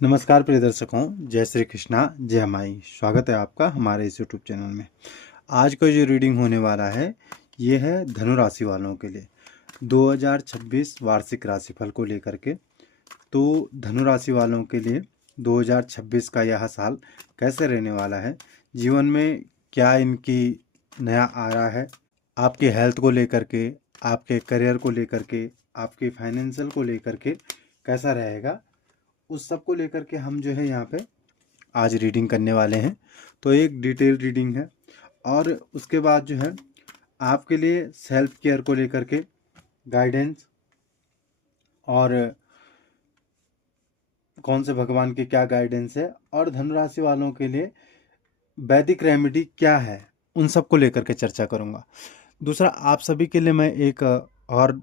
नमस्कार प्रिय दर्शकों, जय श्री कृष्णा, जय माई। स्वागत है आपका हमारे इस यूट्यूब चैनल में। आज का जो रीडिंग होने वाला है ये है धनु राशि वालों के लिए 2026 वार्षिक राशिफल को लेकर के। तो धनु राशि वालों के लिए 2026 का यह साल कैसे रहने वाला है, जीवन में क्या इनकी नया आ रहा है, आपकी हेल्थ को लेकर के, आपके करियर को लेकर के, आपके फाइनेंशियल को लेकर के कैसा रहेगा, उस सब को लेकर के हम जो है यहाँ पे आज रीडिंग करने वाले हैं। तो एक डिटेल रीडिंग है और उसके बाद जो है आपके लिए सेल्फ केयर को लेकर के गाइडेंस और कौन से भगवान की क्या गाइडेंस है और धनुराशि वालों के लिए वैदिक रेमेडी क्या है, उन सब को लेकर के चर्चा करूँगा। दूसरा, आप सभी के लिए मैं एक और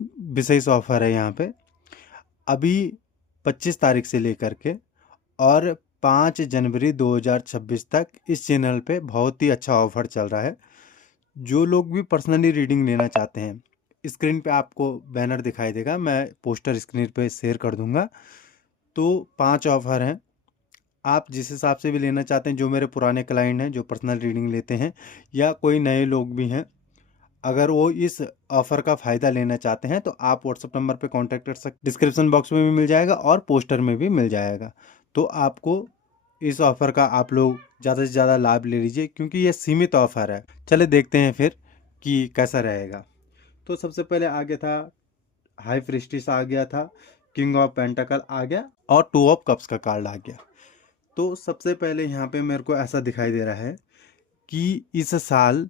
विशेष ऑफर है यहाँ पे। अभी 25 तारीख से लेकर के और 5 जनवरी 2026 तक इस चैनल पे बहुत ही अच्छा ऑफर चल रहा है। जो लोग भी पर्सनली रीडिंग लेना चाहते हैं, स्क्रीन पे आपको बैनर दिखाई देगा, मैं पोस्टर स्क्रीन पे शेयर कर दूंगा। तो 5 ऑफर हैं, आप जिस हिसाब से भी लेना चाहते हैं, जो मेरे पुराने क्लाइंट हैं जो पर्सनल रीडिंग लेते हैं या कोई नए लोग भी हैं, अगर वो इस ऑफ़र का फ़ायदा लेना चाहते हैं तो आप व्हाट्सअप नंबर पे कांटेक्ट कर सकते। डिस्क्रिप्शन बॉक्स में भी मिल जाएगा और पोस्टर में भी मिल जाएगा। तो आपको इस ऑफ़र का आप लोग ज़्यादा से ज़्यादा लाभ ले लीजिए, क्योंकि ये सीमित ऑफ़र है। चले देखते हैं फिर कि कैसा रहेगा। तो सबसे पहले आ गया था हाई प्रीस्टिस, आ गया था किंग ऑफ पेंटाकल आ गया और 2 ऑफ कप्स का कार्ड आ गया। तो सबसे पहले यहाँ पे मेरे को ऐसा दिखाई दे रहा है कि इस साल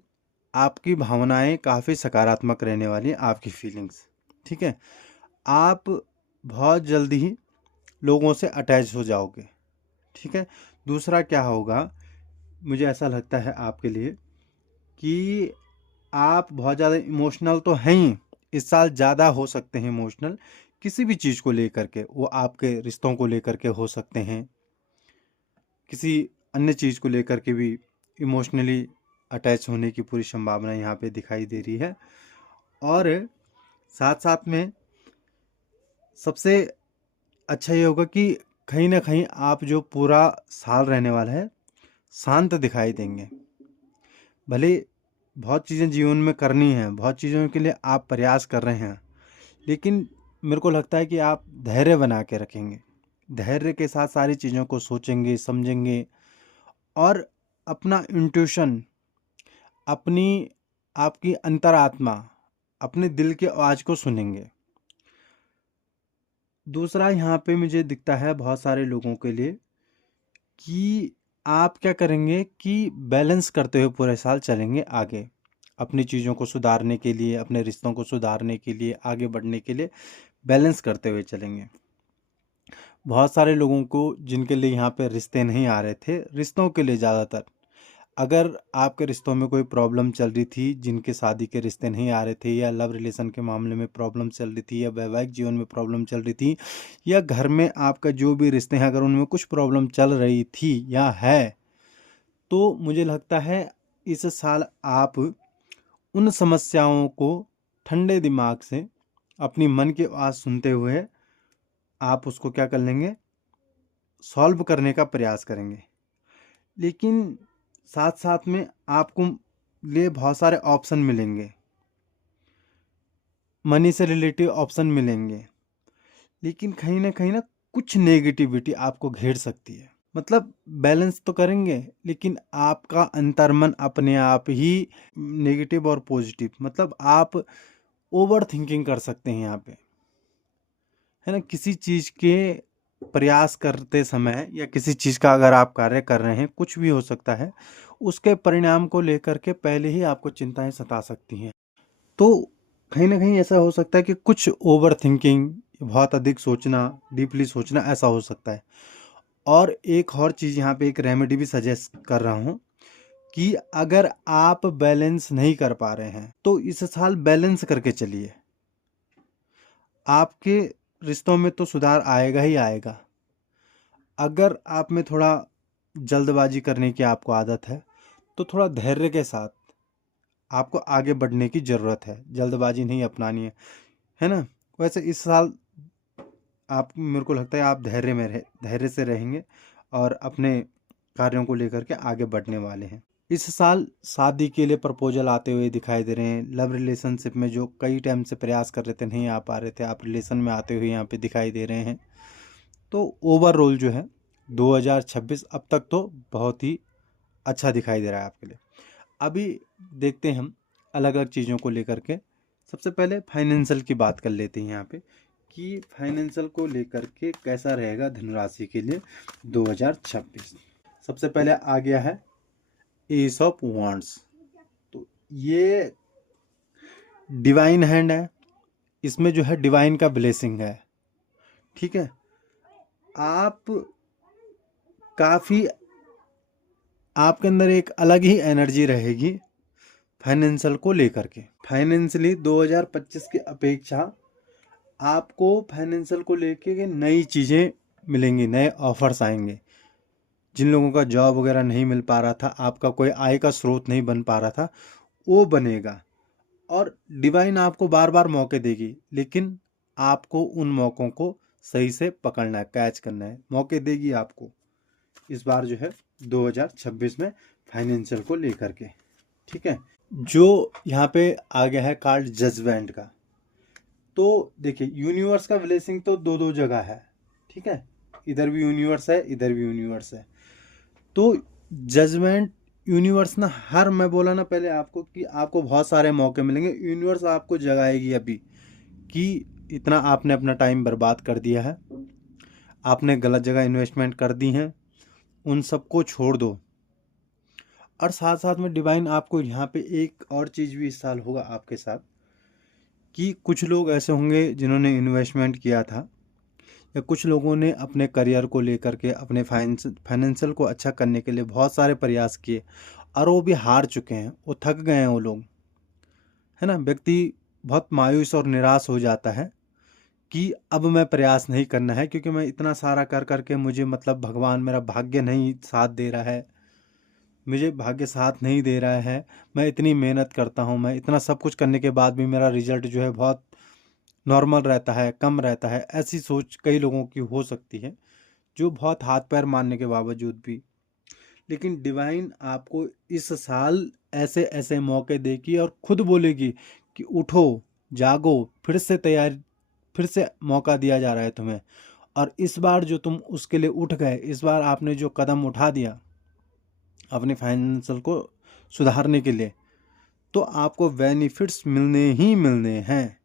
आपकी भावनाएं काफ़ी सकारात्मक रहने वाली हैं, आपकी फीलिंग्स, ठीक है। आप बहुत जल्दी ही लोगों से अटैच हो जाओगे, ठीक है। दूसरा क्या होगा, मुझे ऐसा लगता है आपके लिए कि आप बहुत ज़्यादा इमोशनल तो हैं ही, इस साल ज़्यादा हो सकते हैं इमोशनल किसी भी चीज़ को लेकर के। वो आपके रिश्तों को लेकर के हो सकते हैं, किसी अन्य चीज़ को लेकर के भी इमोशनली अटैच होने की पूरी संभावना यहाँ पे दिखाई दे रही है। और साथ साथ में सबसे अच्छा ये होगा कि कहीं ना कहीं आप जो पूरा साल रहने वाला है शांत दिखाई देंगे। भले बहुत चीज़ें जीवन में करनी हैं, बहुत चीज़ों के लिए आप प्रयास कर रहे हैं, लेकिन मेरे को लगता है कि आप धैर्य बना के रखेंगे, धैर्य के साथ सारी चीज़ों को सोचेंगे, समझेंगे और अपना इंट्यूशन, अपनी आपकी अंतरात्मा, अपने दिल की आवाज़ को सुनेंगे। दूसरा यहाँ पे मुझे दिखता है बहुत सारे लोगों के लिए कि आप क्या करेंगे कि बैलेंस करते हुए पूरे साल चलेंगे आगे, अपनी चीज़ों को सुधारने के लिए, अपने रिश्तों को सुधारने के लिए, आगे बढ़ने के लिए बैलेंस करते हुए चलेंगे। बहुत सारे लोगों को जिनके लिए यहाँ पे रिश्ते नहीं आ रहे थे, रिश्तों के लिए ज़्यादातर, अगर आपके रिश्तों में कोई प्रॉब्लम चल रही थी, जिनके शादी के रिश्ते नहीं आ रहे थे, या लव रिलेशन के मामले में प्रॉब्लम चल रही थी, या वैवाहिक जीवन में प्रॉब्लम चल रही थी, या घर में आपका जो भी रिश्ते हैं अगर उनमें कुछ प्रॉब्लम चल रही थी या है, तो मुझे लगता है इस साल आप उन समस्याओं को ठंडे दिमाग से, अपनी मन की आवाज़ सुनते हुए आप उसको क्या कर लेंगे, सॉल्व करने का प्रयास करेंगे। लेकिन साथ साथ में आपको लिए बहुत सारे ऑप्शन मिलेंगे, मनी से रिलेटिव ऑप्शन मिलेंगे, लेकिन कहीं ना कुछ नेगेटिविटी आपको घेर सकती है। मतलब बैलेंस तो करेंगे, लेकिन आपका अंतर्मन अपने आप ही नेगेटिव और पॉजिटिव, मतलब आप ओवर थिंकिंग कर सकते हैं यहाँ पे, है ना। किसी चीज़ के प्रयास करते समय या किसी चीज़ का अगर आप कार्य कर रहे हैं, कुछ भी हो सकता है, उसके परिणाम को लेकर के पहले ही आपको चिंताएं सता सकती हैं। तो कहीं ना कहीं ऐसा हो सकता है कि कुछ ओवर थिंकिंग, बहुत अधिक सोचना, डीपली सोचना, ऐसा हो सकता है। और एक और चीज़ यहाँ पे एक रेमेडी भी सजेस्ट कर रहा हूँ कि अगर आप बैलेंस नहीं कर पा रहे हैं तो इस साल बैलेंस करके चलिए, आपके रिश्तों में तो सुधार आएगा ही आएगा। अगर आप में थोड़ा जल्दबाजी करने की आपको आदत है तो थोड़ा धैर्य के साथ आपको आगे बढ़ने की ज़रूरत है, जल्दबाजी नहीं अपनानी है ना। वैसे इस साल आप, मेरे को लगता है आप धैर्य से रहेंगे और अपने कार्यों को लेकर के आगे बढ़ने वाले हैं। इस साल शादी के लिए प्रपोजल आते हुए दिखाई दे रहे हैं। लव रिलेशनशिप में जो कई टाइम से प्रयास कर रहे थे, नहीं आ पा रहे थे, आप रिलेशन में आते हुए यहाँ पे दिखाई दे रहे हैं। तो ओवरऑल जो है 2026 अब तक तो बहुत ही अच्छा दिखाई दे रहा है आपके लिए। अभी देखते हैं हम अलग अलग चीज़ों को लेकर के। सबसे पहले फाइनेंशियल की बात कर लेते हैं यहाँ पे कि फाइनेंशियल को लेकर के कैसा रहेगा धनुराशि के लिए 2026। सबसे पहले आ गया है एस ऑफ वांड्स। तो ये डिवाइन हैंड है, इसमें जो है डिवाइन का ब्लेसिंग है। ठीक है, आप काफ़ी, आपके अंदर एक अलग ही एनर्जी रहेगी फाइनेंशियल को लेकर के। फाइनेंशियली 2025 की अपेक्षा आपको फाइनेंशियल को लेके नई चीज़ें मिलेंगी, नए ऑफर्स आएंगे। जिन लोगों का जॉब वगैरह नहीं मिल पा रहा था, आपका कोई आय का स्रोत नहीं बन पा रहा था, वो बनेगा। और डिवाइन आपको बार बार मौके देगी, लेकिन आपको उन मौक़ों को सही से पकड़ना है, कैच करना है। मौके देगी आपको इस बार जो है 2026 में फाइनेंशियल को लेकर के। ठीक है, जो यहाँ पे आ गया है कार्ड जजमेंट का। तो देखिए, यूनिवर्स का ब्लेसिंग तो दो दो जगह है। ठीक है, इधर भी यूनिवर्स है, इधर भी यूनिवर्स है। तो जजमेंट यूनिवर्स ना, मैं बोला ना पहले आपको कि आपको बहुत सारे मौके मिलेंगे। यूनिवर्स आपको जगाएगी अभी कि इतना आपने अपना टाइम बर्बाद कर दिया है, आपने गलत जगह इन्वेस्टमेंट कर दी हैं, उन सबको छोड़ दो। और साथ साथ में डिवाइन आपको यहाँ पे एक और चीज़ भी इस साल होगा आपके साथ कि कुछ लोग ऐसे होंगे जिन्होंने इन्वेस्टमेंट किया था, या कुछ लोगों ने अपने करियर को लेकर के, अपने फाइनेंशियल को अच्छा करने के लिए बहुत सारे प्रयास किए और वो भी हार चुके हैं, वो थक गए हैं वो लोग, है ना। व्यक्ति बहुत मायूस और निराश हो जाता है कि अब मैं प्रयास नहीं करना है, क्योंकि मैं इतना सारा कर करके मुझे, मतलब भगवान, मेरा भाग्य नहीं साथ दे रहा है, मुझे भाग्य साथ नहीं दे रहा है। मैं इतनी मेहनत करता हूँ, मैं इतना सब कुछ करने के बाद भी मेरा रिजल्ट जो है बहुत नॉर्मल रहता है, कम रहता है। ऐसी सोच कई लोगों की हो सकती है, जो बहुत हाथ पैर मारने के बावजूद भी। लेकिन डिवाइन आपको इस साल ऐसे ऐसे मौके देगी और खुद बोलेगी कि उठो, जागो, फिर से मौका दिया जा रहा है तुम्हें। और इस बार जो तुम उसके लिए उठ गए, इस बार आपने जो कदम उठा दिया अपने फाइनेंशियल को सुधारने के लिए, तो आपको बेनिफिट्स मिलने ही मिलने हैं।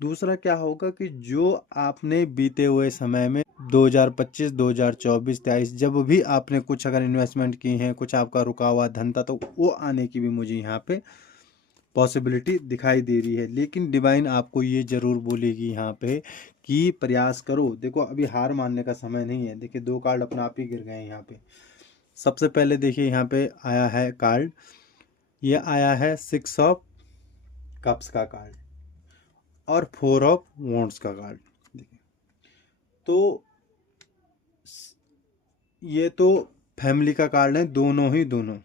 दूसरा क्या होगा कि जो आपने बीते हुए समय में 2025, 2024, 23 जब भी आपने कुछ अगर इन्वेस्टमेंट की हैं, कुछ आपका रुका हुआ धन था, तो वो आने की भी मुझे यहाँ पे पॉसिबिलिटी दिखाई दे रही है। लेकिन डिवाइन आपको ये ज़रूर बोलेगी यहाँ पे कि प्रयास करो। देखो, अभी हार मानने का समय नहीं है। देखिए, दो कार्ड अपना आप ही गिर गए हैं यहाँ पे। सबसे पहले देखिए, यहाँ पे आया है कार्ड, ये आया है 6 ऑफ कप्स का कार्ड और 4 ऑफ वॉन्ड्स का कार्ड। देखिए, तो ये तो फैमिली का कार्ड है, दोनों।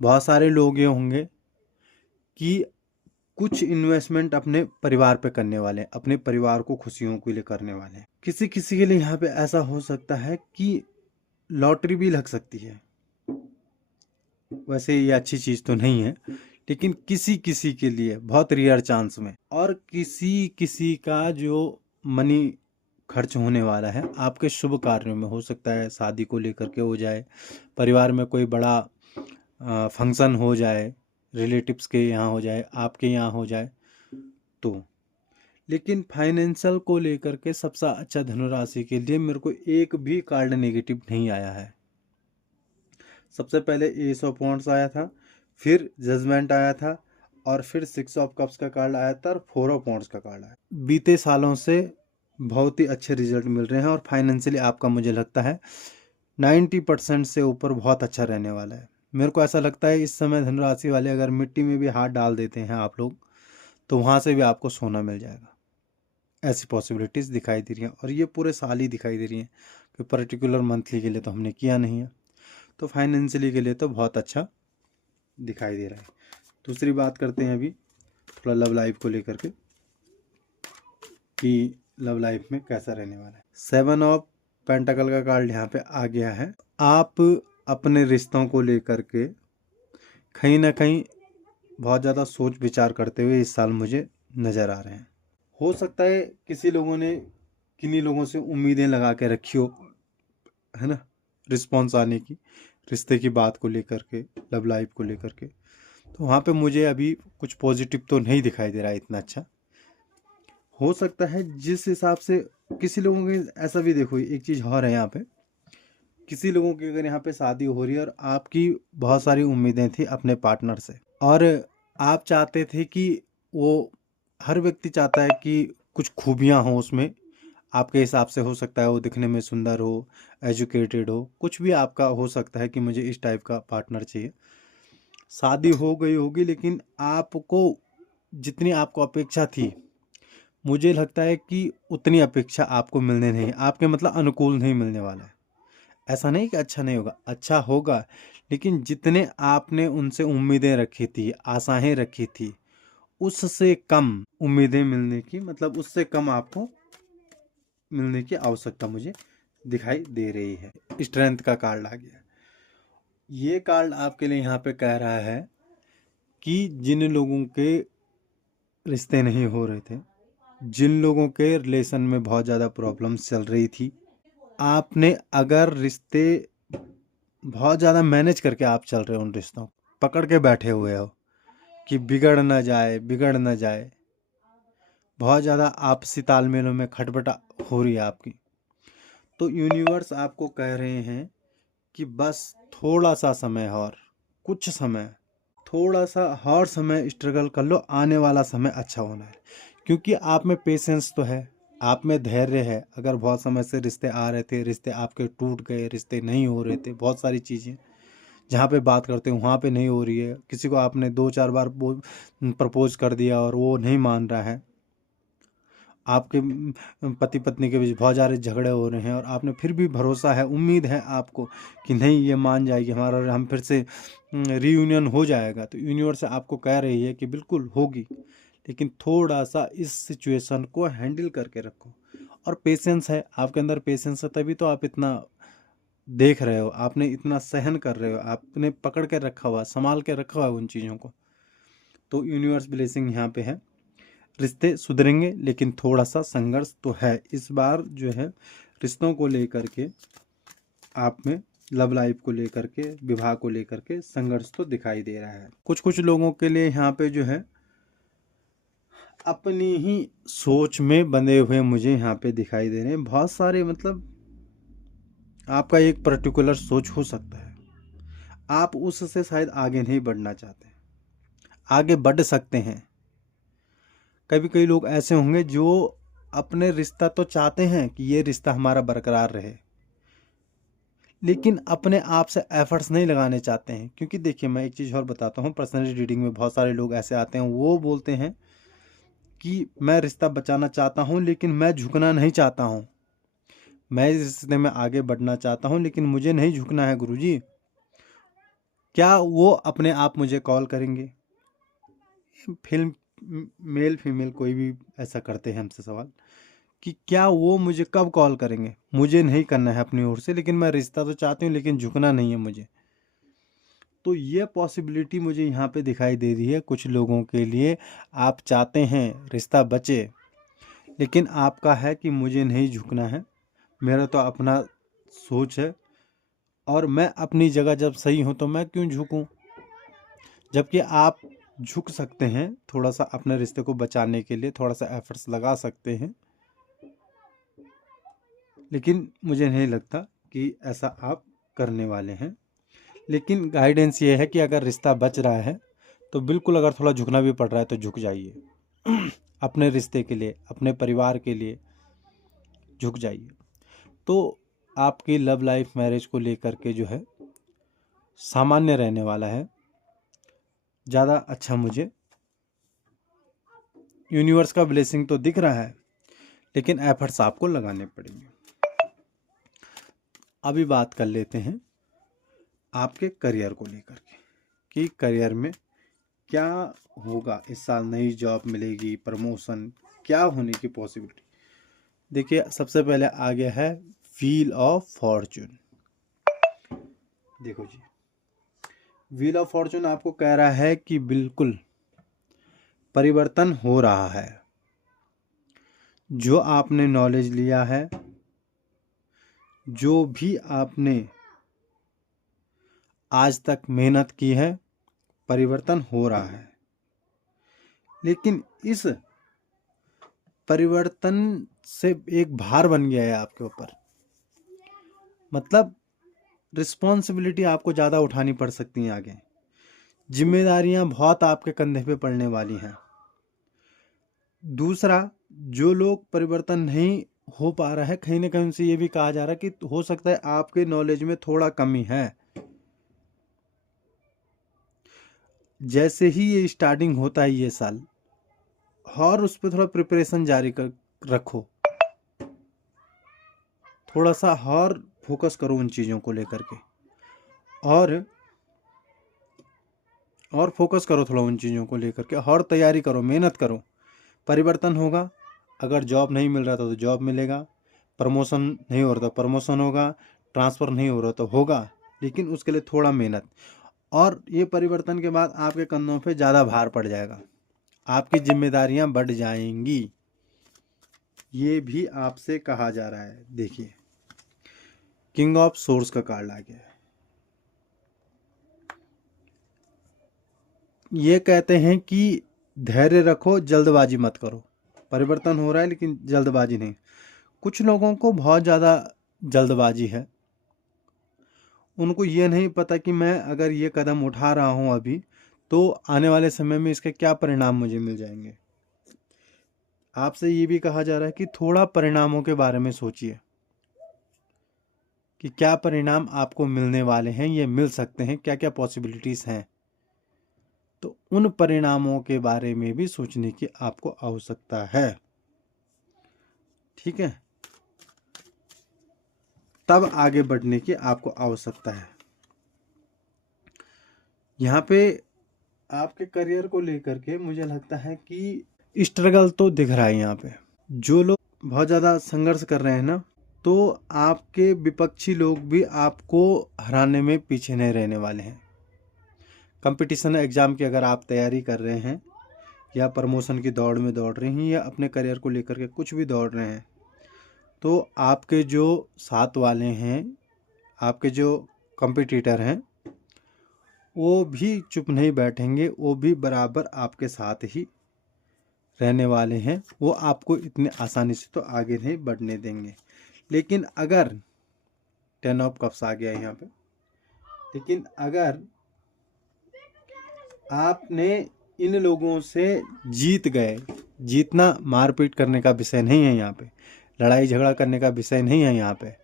बहुत सारे लोग ये होंगे कि कुछ इन्वेस्टमेंट अपने परिवार पे करने वाले हैं, अपने परिवार को खुशियों के लिए करने वाले हैं। किसी किसी के लिए यहाँ पे ऐसा हो सकता है कि लॉटरी भी लग सकती है। वैसे ये अच्छी चीज़ तो नहीं है, लेकिन किसी किसी के लिए बहुत रेयर चांस में। और किसी किसी का जो मनी खर्च होने वाला है आपके शुभ कार्यों में, हो सकता है शादी को लेकर के हो जाए, परिवार में कोई बड़ा फंक्शन हो जाए, रिलेटिव्स के यहाँ हो जाए, आपके यहाँ हो जाए तो। लेकिन फाइनेंशियल को लेकर के सबसे अच्छा धनुराशि के लिए मेरे को एक भी कार्ड नेगेटिव नहीं आया है। सबसे पहले एस ऑफ वॉन्ड्स आया था, फिर जजमेंट आया था, और फिर 6 ऑफ कप्स का कार्ड आया था, और 4 ऑफ वॉन्ड्स का कार्ड आया। बीते सालों से बहुत ही अच्छे रिजल्ट मिल रहे हैं और फाइनेंशियली आपका, मुझे लगता है 90% से ऊपर बहुत अच्छा रहने वाला है। मेरे को ऐसा लगता है इस समय धनुराशि वाले अगर मिट्टी में भी हाथ डाल देते हैं आप लोग, तो वहाँ से भी आपको सोना मिल जाएगा। ऐसी पॉसिबिलिटीज़ दिखाई दे रही हैं, और ये पूरे साल ही दिखाई दे रही हैं, कि पर्टिकुलर मंथली के लिए तो हमने किया नहीं है। तो फाइनेंशियली के लिए तो बहुत अच्छा दिखाई दे रहा है। दूसरी बात करते हैं अभी थोड़ा लव लाइफ को लेकर के, कि लव लाइफ में कैसा रहने वाला है। 7 ऑफ पेंटाकल का कार्ड यहाँ पे आ गया है। आप अपने रिश्तों को लेकर के कहीं ना कहीं बहुत ज़्यादा सोच विचार करते हुए इस साल मुझे नज़र आ रहे हैं। हो सकता है किसी लोगों ने किन्हीं लोगों से उम्मीदें लगा के रखी हो, है ना, रिस्पॉन्स आने की, रिश्ते की बात को लेकर के, लव लाइफ को लेकर के। तो वहाँ पे मुझे अभी कुछ पॉजिटिव तो नहीं दिखाई दे रहा है इतना अच्छा। हो सकता है जिस हिसाब से किसी लोगों के, ऐसा भी देखो एक चीज़ और है यहाँ पे, किसी लोगों की अगर यहाँ पे शादी हो रही है और आपकी बहुत सारी उम्मीदें थी अपने पार्टनर से, और आप चाहते थे कि वो, हर व्यक्ति चाहता है कि कुछ खूबियाँ हों उसमें, आपके हिसाब से हो सकता है वो दिखने में सुंदर हो, एजुकेटेड हो, कुछ भी आपका हो सकता है कि मुझे इस टाइप का पार्टनर चाहिए। शादी हो गई होगी लेकिन आपको जितनी आपको अपेक्षा थी, मुझे लगता है कि उतनी अपेक्षा आपको मिलने नहीं, आपके मतलब अनुकूल नहीं मिलने वाला है। ऐसा नहीं कि अच्छा नहीं होगा, अच्छा होगा, लेकिन जितने आपने उनसे उम्मीदें रखी थी, आशाएं रखी थी, उससे कम उम्मीदें मिलने की, मतलब उससे कम आपको मिलने की आवश्यकता मुझे दिखाई दे रही है। स्ट्रेंथ का कार्ड आ गया। ये कार्ड आपके लिए यहाँ पे कह रहा है कि जिन लोगों के रिश्ते नहीं हो रहे थे, जिन लोगों के रिलेशन में बहुत ज़्यादा प्रॉब्लम्स चल रही थी, आपने अगर रिश्ते बहुत ज़्यादा मैनेज करके आप चल रहे हो, उन रिश्तों को पकड़ के बैठे हुए हो कि बिगड़ ना जाए, बिगड़ ना जाए, बहुत ज़्यादा आपसी तालमेलों में खटपटा हो रही है आपकी, तो यूनिवर्स आपको कह रहे हैं कि बस थोड़ा सा समय और, कुछ समय, थोड़ा सा और समय स्ट्रगल कर लो, आने वाला समय अच्छा होना है। क्योंकि आप में पेशेंस तो है, आप में धैर्य है। अगर बहुत समय से रिश्ते आ रहे थे, रिश्ते आपके टूट गए, रिश्ते नहीं हो रहे थे, बहुत सारी चीज़ें जहाँ पे बात करते हो वहाँ पे नहीं हो रही है, किसी को आपने 2-4 बार प्रपोज कर दिया और वो नहीं मान रहा है, आपके पति पत्नी के बीच बहुत सारे झगड़े हो रहे हैं और आपने फिर भी भरोसा है, उम्मीद है आपको कि नहीं ये मान जाएगी हमारा और हम फिर से रीयूनियन हो जाएगा, तो यूनिवर्स आपको कह रही है कि बिल्कुल होगी, लेकिन थोड़ा सा इस सिचुएशन को हैंडल करके रखो। और पेशेंस है आपके अंदर, पेशेंस है तभी तो आप इतना देख रहे हो, आपने इतना सहन कर रहे हो, आपने पकड़ के रखा हुआ, संभाल के रखा हुआ उन चीज़ों को। तो यूनिवर्स ब्लेसिंग यहाँ पे है, रिश्ते सुधरेंगे लेकिन थोड़ा सा संघर्ष तो है इस बार जो है, रिश्तों को लेकर के आप में, लव लाइफ को लेकर के, विवाह को लेकर के संघर्ष तो दिखाई दे रहा है। कुछ कुछ लोगों के लिए यहाँ पे जो है अपनी ही सोच में बंधे हुए मुझे यहाँ पे दिखाई दे रहे हैं बहुत सारे, मतलब आपका एक पर्टिकुलर सोच हो सकता है, आप उससे शायद आगे नहीं बढ़ना चाहते, आगे बढ़ सकते हैं। कभी कई लोग ऐसे होंगे जो अपने रिश्ता तो चाहते हैं कि ये रिश्ता हमारा बरकरार रहे, लेकिन अपने आप से एफर्ट्स नहीं लगाने चाहते हैं। क्योंकि देखिए मैं एक चीज़ और बताता हूँ, पर्सनल रीडिंग में बहुत सारे लोग ऐसे आते हैं, वो बोलते हैं कि मैं रिश्ता बचाना चाहता हूँ लेकिन मैं झुकना नहीं चाहता हूँ, मैं इस रिश्ते में आगे बढ़ना चाहता हूँ लेकिन मुझे नहीं झुकना है गुरुजी। क्या वो अपने आप मुझे कॉल करेंगे? फिल्म मेल फीमेल कोई भी ऐसा करते हैं हमसे सवाल कि क्या वो मुझे कब कॉल करेंगे? मुझे नहीं करना है अपनी ओर से, लेकिन मैं रिश्ता तो चाहती हूँ लेकिन झुकना नहीं है मुझे। तो ये पॉसिबिलिटी मुझे यहाँ पे दिखाई दे रही है कुछ लोगों के लिए। आप चाहते हैं रिश्ता बचे, लेकिन आपका है कि मुझे नहीं झुकना है, मेरा तो अपना सोच है और मैं अपनी जगह जब सही हूँ तो मैं क्यों झुकूँ। जबकि आप झुक सकते हैं, थोड़ा सा अपने रिश्ते को बचाने के लिए थोड़ा सा एफर्ट्स लगा सकते हैं, लेकिन मुझे नहीं लगता कि ऐसा आप करने वाले हैं। लेकिन गाइडेंस ये है कि अगर रिश्ता बच रहा है तो बिल्कुल, अगर थोड़ा झुकना भी पड़ रहा है तो झुक जाइए अपने रिश्ते के लिए, अपने परिवार के लिए झुक जाइए। तो आपकी लव लाइफ, मैरिज को लेकर के जो है सामान्य रहने वाला है, ज़्यादा अच्छा मुझे यूनिवर्स का ब्लेसिंग तो दिख रहा है, लेकिन एफर्ट्स आपको लगाने पड़ेंगे। अभी बात कर लेते हैं आपके करियर को लेकर के कि करियर में क्या होगा इस साल, नई जॉब मिलेगी, प्रमोशन क्या होने की पॉसिबिलिटी। देखिए सबसे पहले आ गया है व्हील ऑफ फॉर्चून। देखो जी, व्हील ऑफ फॉर्चून आपको कह रहा है कि बिल्कुल परिवर्तन हो रहा है। जो आपने नॉलेज लिया है, जो भी आपने आज तक मेहनत की है, परिवर्तन हो रहा है। लेकिन इस परिवर्तन से एक भार बन गया है आपके ऊपर। मतलब रिस्पॉन्सिबिलिटी आपको ज़्यादा उठानी पड़ सकती हैं आगे। जिम्मेदारियां बहुत आपके कंधे पे पड़ने वाली हैं। दूसरा, जो लोग परिवर्तन नहीं हो पा रहा है, कहीं ना कहीं उनसे ये भी कहा जा रहा है कि हो सकता है आपके नॉलेज में थोड़ा कमी है। जैसे ही ये स्टार्टिंग होता है ये साल, और उस पर थोड़ा प्रिपरेशन जारी कर रखो, थोड़ा सा और फोकस करो उन चीज़ों को लेकर के, और फोकस करो थोड़ा उन चीज़ों को लेकर के, और तैयारी करो, मेहनत करो। परिवर्तन होगा। अगर जॉब नहीं मिल रहा था तो जॉब मिलेगा, प्रमोशन नहीं हो रहा था प्रमोशन होगा, ट्रांसफ़र नहीं हो रहा तो होगा, लेकिन उसके लिए थोड़ा मेहनत। और ये परिवर्तन के बाद आपके कंधों पे ज़्यादा भार पड़ जाएगा, आपकी जिम्मेदारियां बढ़ जाएंगी, ये भी आपसे कहा जा रहा है। देखिए किंग ऑफ सोर्स का कार्ड आ गया है। ये कहते हैं कि धैर्य रखो, जल्दबाजी मत करो। परिवर्तन हो रहा है लेकिन जल्दबाजी नहीं। कुछ लोगों को बहुत ज़्यादा जल्दबाजी है। उनको ये नहीं पता कि मैं अगर ये कदम उठा रहा हूँ अभी, तो आने वाले समय में इसके क्या परिणाम मुझे मिल जाएंगे। आपसे ये भी कहा जा रहा है कि थोड़ा परिणामों के बारे में सोचिए कि क्या परिणाम आपको मिलने वाले हैं, ये मिल सकते हैं, क्या क्या पॉसिबिलिटीज़ हैं। तो उन परिणामों के बारे में भी सोचने की आपको आवश्यकता है। ठीक है, तब आगे बढ़ने की आपको आवश्यकता है। यहाँ पे आपके करियर को लेकर के मुझे लगता है कि स्ट्रगल तो दिख रहा है। यहाँ पे जो लोग बहुत ज़्यादा संघर्ष कर रहे हैं ना, तो आपके विपक्षी लोग भी आपको हराने में पीछे नहीं रहने वाले हैं। कंपटीशन एग्ज़ाम की अगर आप तैयारी कर रहे हैं, या प्रमोशन की दौड़ में दौड़ रहे हैं, या अपने करियर को लेकर के कुछ भी दौड़ रहे हैं, तो आपके जो साथ वाले हैं, आपके जो कंपटीटर हैं, वो भी चुप नहीं बैठेंगे, वो भी बराबर आपके साथ ही रहने वाले हैं। वो आपको इतने आसानी से तो आगे नहीं बढ़ने देंगे। लेकिन अगर 10 ऑफ कप्स आ गया यहाँ पे, लेकिन अगर आपने इन लोगों से जीत गए, जीतना मारपीट करने का विषय नहीं है यहाँ पे, लड़ाई झगड़ा करने का विषय नहीं है यहाँ पे,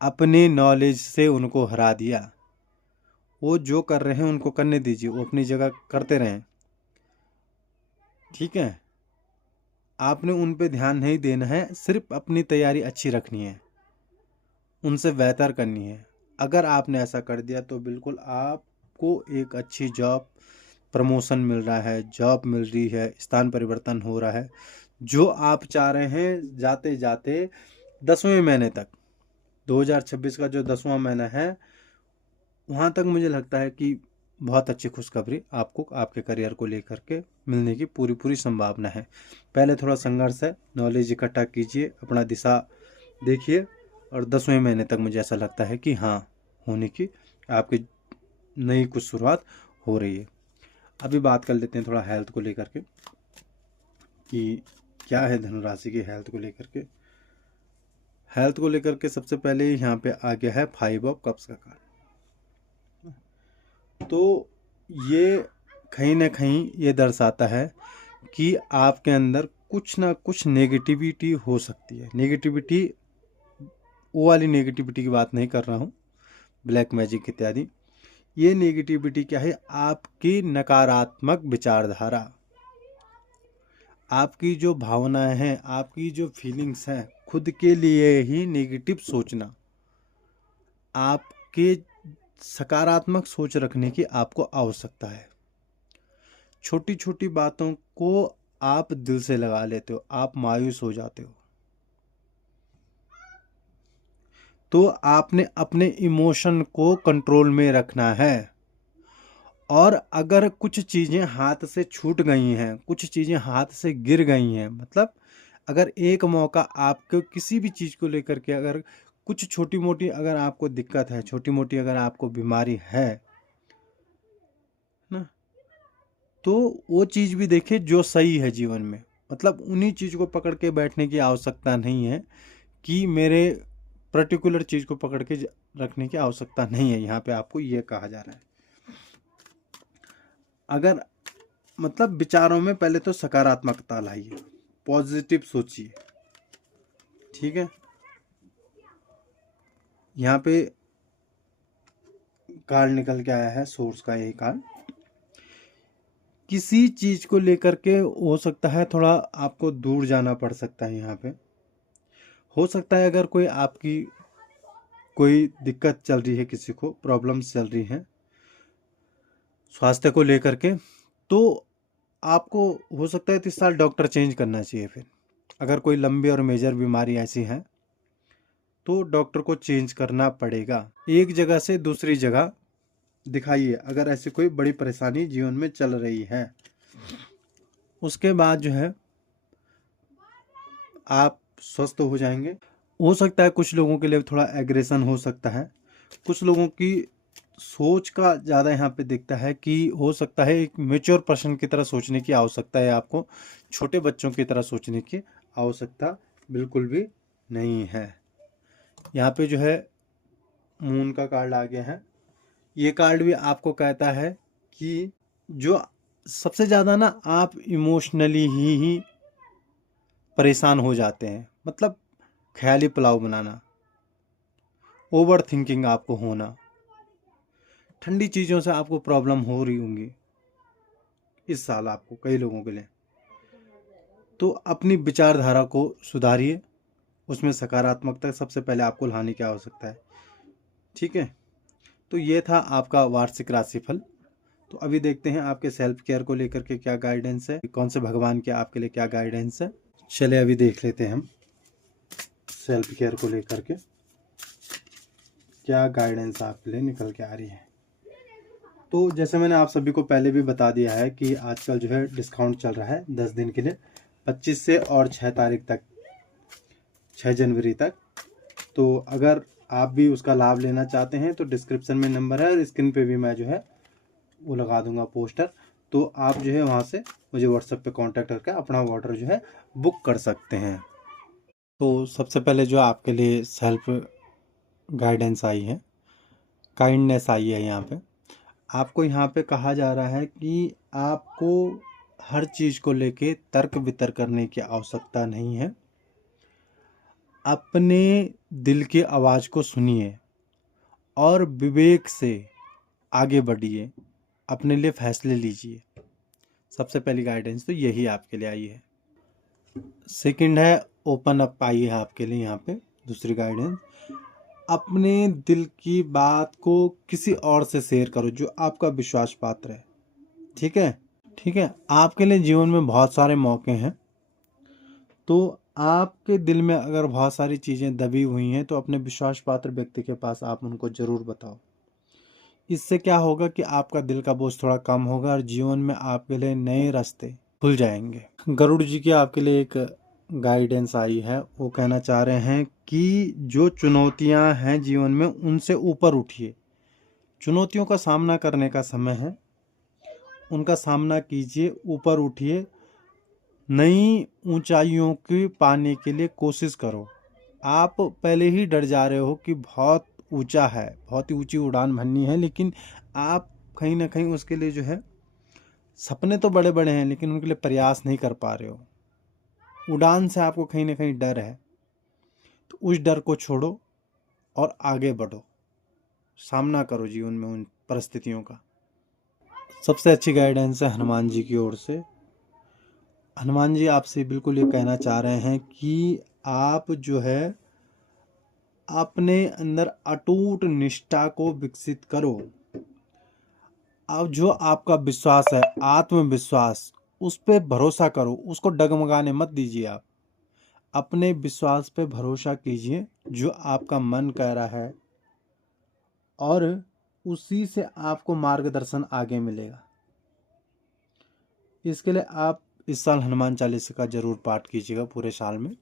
अपने नॉलेज से उनको हरा दिया। वो जो कर रहे हैं उनको करने दीजिए, वो अपनी जगह करते रहें। ठीक है, आपने उन पे ध्यान नहीं देना है, सिर्फ अपनी तैयारी अच्छी रखनी है, उनसे बेहतर करनी है। अगर आपने ऐसा कर दिया तो बिल्कुल आपको एक अच्छी जॉब, प्रमोशन मिल रहा है, जॉब मिल रही है, स्थान परिवर्तन हो रहा है, जो आप चाह रहे हैं। जाते जाते 10वें महीने तक, 2026 का जो 10वां महीना है, वहाँ तक मुझे लगता है कि बहुत अच्छी खुशखबरी आपको आपके करियर को लेकर के मिलने की पूरी पूरी संभावना है। पहले थोड़ा संघर्ष है, नॉलेज इकट्ठा कीजिए, अपना दिशा देखिए, और 10वें महीने तक मुझे ऐसा लगता है कि हाँ, होने की आपकी नई कुछ शुरुआत हो रही है। अभी बात कर लेते हैं थोड़ा हेल्थ को लेकर के कि क्या है धनुराशि की हेल्थ को लेकर के। हेल्थ को लेकर के सबसे पहले यहाँ पे आ गया है 5 ऑफ कप्स का कार्ड। तो ये कहीं ना कहीं ये दर्शाता है कि आपके अंदर कुछ ना कुछ नेगेटिविटी हो सकती है। नेगेटिविटी, वो वाली नेगेटिविटी की बात नहीं कर रहा हूँ, ब्लैक मैजिक इत्यादि। ये नेगेटिविटी क्या है? आपकी नकारात्मक विचारधारा, आपकी जो भावनाएं हैं, आपकी जो फीलिंग्स हैं, खुद के लिए ही नेगेटिव सोचना। आपके सकारात्मक सोच रखने की आपको आवश्यकता है। छोटी छोटी बातों को आप दिल से लगा लेते हो, आप मायूस हो जाते हो। तो आपने अपने इमोशन को कंट्रोल में रखना है। और अगर कुछ चीज़ें हाथ से छूट गई हैं, कुछ चीज़ें हाथ से गिर गई हैं, मतलब अगर एक मौका आपको किसी भी चीज़ को लेकर के अगर कुछ छोटी मोटी अगर आपको दिक्कत है, छोटी मोटी अगर आपको बीमारी है ना, तो वो चीज़ भी देखिए जो सही है जीवन में। मतलब उन्हीं चीज़ को पकड़ के बैठने की आवश्यकता नहीं है कि मेरे पर्टिकुलर चीज़ को पकड़ के रखने की आवश्यकता नहीं है। यहाँ पे आपको ये कहा जा रहा है, अगर मतलब विचारों में पहले तो सकारात्मकता लाइए, पॉजिटिव सोचिए, ठीक है। यहाँ पे कार्ड निकल के आया है सोर्स का, यही कार्ड किसी चीज को लेकर के हो सकता है थोड़ा आपको दूर जाना पड़ सकता है। यहाँ पे हो सकता है अगर कोई आपकी कोई दिक्कत चल रही है, किसी को प्रॉब्लम्स चल रही हैं स्वास्थ्य को लेकर के, तो आपको हो सकता है 30 साल डॉक्टर चेंज करना चाहिए। फिर अगर कोई लंबी और मेजर बीमारी ऐसी है तो डॉक्टर को चेंज करना पड़ेगा, एक जगह से दूसरी जगह दिखाइए अगर ऐसी कोई बड़ी परेशानी जीवन में चल रही है। उसके बाद जो है आप स्वस्थ हो जाएंगे। हो सकता है कुछ लोगों के लिए थोड़ा एग्रेशन हो सकता है, कुछ लोगों की सोच का ज़्यादा यहाँ पे दिखता है कि हो सकता है एक मेच्योर पर्सन की तरह सोचने की आवश्यकता है आपको, छोटे बच्चों की तरह सोचने की आवश्यकता बिल्कुल भी नहीं है। यहाँ पे जो है मून का कार्ड आ गया है। ये कार्ड भी आपको कहता है कि जो सबसे ज़्यादा ना आप इमोशनली ही परेशान हो जाते हैं, मतलब ख्याली पुलाव बनाना, ओवर थिंकिंग आपको होना, ठंडी चीज़ों से आपको प्रॉब्लम हो रही होंगी इस साल आपको, कई लोगों के लिए। तो अपनी विचारधारा को सुधारिए, उसमें सकारात्मकता सबसे पहले आपको लाने की आवश्यकता है, ठीक है। तो ये था आपका वार्षिक राशिफल। तो अभी देखते हैं आपके सेल्फ केयर को लेकर के क्या गाइडेंस है, कौन से भगवान के आपके लिए क्या गाइडेंस है। चले अभी देख लेते हैं हम सेल्फ केयर को लेकर के क्या गाइडेंस आपके लिए निकल के आ रही है। तो जैसे मैंने आप सभी को पहले भी बता दिया है कि आजकल जो है डिस्काउंट चल रहा है 10 दिन के लिए, 25 से और 6 तारीख तक, 6 जनवरी तक। तो अगर आप भी उसका लाभ लेना चाहते हैं तो डिस्क्रिप्शन में नंबर है और स्क्रीन पे भी मैं जो है वो लगा दूंगा पोस्टर। तो आप जो है वहाँ से मुझे व्हाट्सएप पे कांटेक्ट करके अपना ऑर्डर जो है बुक कर सकते हैं। तो सबसे पहले जो आपके लिए सेल्फ गाइडेंस आई है, काइंडनेस आई है। यहाँ पे आपको यहाँ पे कहा जा रहा है कि आपको हर चीज़ को लेके तर्क वितर्क करने की आवश्यकता नहीं है। अपने दिल की आवाज़ को सुनिए और विवेक से आगे बढ़िए, अपने लिए फैसले लीजिए। सबसे पहली गाइडेंस तो यही आपके लिए आई है। सेकंड है ओपन अप आई है आपके लिए यहाँ पे दूसरी गाइडेंस, अपने दिल की बात को किसी और से शेयर करो जो आपका विश्वास पात्र है, ठीक है। ठीक है, आपके लिए जीवन में बहुत सारे मौके हैं, तो आपके दिल में अगर बहुत सारी चीज़ें दबी हुई हैं तो अपने विश्वास पात्र व्यक्ति के पास आप उनको ज़रूर बताओ। इससे क्या होगा कि आपका दिल का बोझ थोड़ा कम होगा और जीवन में आपके लिए नए रास्ते खुल जाएंगे। गरुड़ जी की आपके लिए एक गाइडेंस आई है, वो कहना चाह रहे हैं कि जो चुनौतियां हैं जीवन में उनसे ऊपर उठिए, चुनौतियों का सामना करने का समय है, उनका सामना कीजिए, ऊपर उठिए, नई ऊंचाइयों की पाने के लिए कोशिश करो। आप पहले ही डर जा रहे हो कि बहुत ऊंचा है, बहुत ही ऊंची उड़ान भरनी है, लेकिन आप कहीं ना कहीं उसके लिए जो है सपने तो बड़े बड़े हैं लेकिन उनके लिए प्रयास नहीं कर पा रहे हो। उड़ान से आपको कहीं ना कहीं डर है, तो उस डर को छोड़ो और आगे बढ़ो, सामना करो जीवन में उन परिस्थितियों का। सबसे अच्छी गाइडेंस है हनुमान जी की ओर से। हनुमान जी आपसे बिल्कुल ये कहना चाह रहे हैं कि आप जो है अपने अंदर अटूट निष्ठा को विकसित करो। अब जो आपका विश्वास है, आत्मविश्वास, उस पर भरोसा करो, उसको डगमगाने मत दीजिए। आप अपने विश्वास पे भरोसा कीजिए, जो आपका मन कह रहा है, और उसी से आपको मार्गदर्शन आगे मिलेगा। इसके लिए आप इस साल हनुमान चालीसा का जरूर पाठ कीजिएगा पूरे साल में।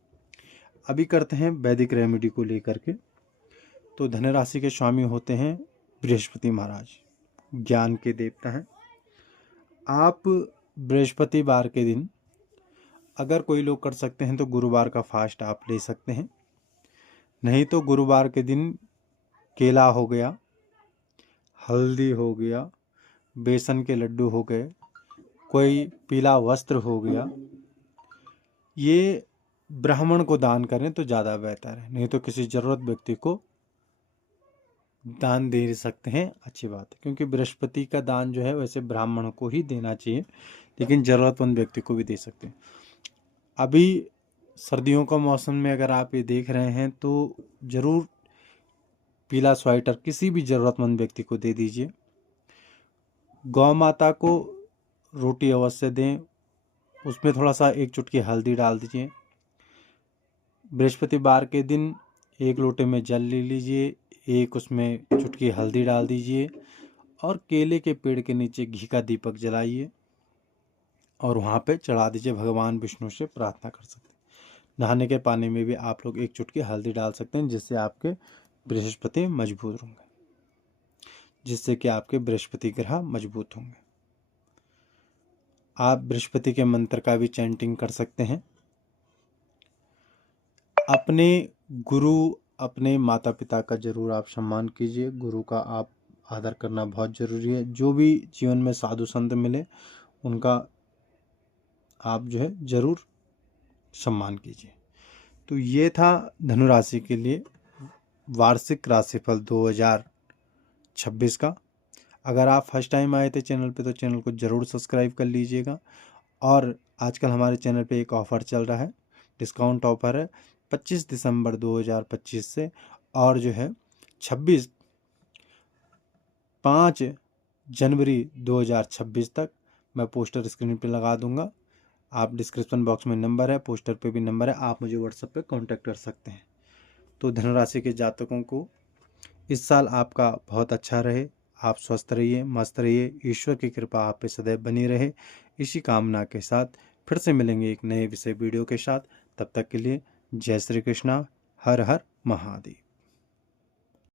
अभी करते हैं वैदिक रेमेडी को लेकर के। तो धनु राशि के स्वामी होते हैं बृहस्पति महाराज, ज्ञान के देवता हैं। आप बृहस्पतिवार के दिन अगर कोई लोग कर सकते हैं तो गुरुवार का फास्ट आप ले सकते हैं, नहीं तो गुरुवार के दिन केला हो गया, हल्दी हो गया, बेसन के लड्डू हो गए, कोई पीला वस्त्र हो गया, ये ब्राह्मण को दान करें तो ज़्यादा बेहतर है। नहीं तो किसी ज़रूरत व्यक्ति को दान दे सकते हैं, अच्छी बात है, क्योंकि बृहस्पति का दान जो है वैसे ब्राह्मण को ही देना चाहिए, लेकिन ज़रूरतमंद व्यक्ति को भी दे सकते हैं। अभी सर्दियों का मौसम में अगर आप ये देख रहे हैं तो ज़रूर पीला स्वेटर किसी भी ज़रूरतमंद व्यक्ति को दे दीजिए। गौ माता को रोटी अवश्य दें, उसमें थोड़ा सा 1 चुटकी हल्दी डाल दीजिए। बृहस्पतिवार के दिन 1 लोटे में जल ले लीजिए, 1 उसमें चुटकी हल्दी डाल दीजिए और केले के पेड़ के नीचे घी का दीपक जलाइए और वहाँ पे चढ़ा दीजिए। भगवान विष्णु से प्रार्थना कर सकते हैं। नहाने के पानी में भी आप लोग 1 चुटकी हल्दी डाल सकते हैं, जिससे आपके बृहस्पति मजबूत होंगे, जिससे कि आपके बृहस्पति ग्रह मजबूत होंगे। आप बृहस्पति के मंत्र का भी चैंटिंग कर सकते हैं। अपने गुरु, अपने माता पिता का जरूर आप सम्मान कीजिए। गुरु का आप आदर करना बहुत ज़रूरी है। जो भी जीवन में साधु संत मिले उनका आप जो है ज़रूर सम्मान कीजिए। तो ये था धनु राशि के लिए वार्षिक राशिफल 2026 का। अगर आप फर्स्ट टाइम आए थे चैनल पे तो चैनल को ज़रूर सब्सक्राइब कर लीजिएगा। और आजकल हमारे चैनल पे एक ऑफ़र चल रहा है, डिस्काउंट ऑफ़र है 25 दिसंबर 2025 से, और जो है 5 जनवरी 2026 तक। मैं पोस्टर स्क्रीन पे लगा दूंगा, आप डिस्क्रिप्शन बॉक्स में नंबर है, पोस्टर पे भी नंबर है, आप मुझे व्हाट्सएप पे कांटेक्ट कर सकते हैं। तो धनुराशि के जातकों को इस साल आपका बहुत अच्छा रहे, आप स्वस्थ रहिए, मस्त रहिए, ईश्वर की कृपा आप पे सदैव बनी रहे, इसी कामना के साथ फिर से मिलेंगे एक नए विषय वीडियो के साथ। तब तक के लिए जय श्री कृष्णा, हर हर महादेव।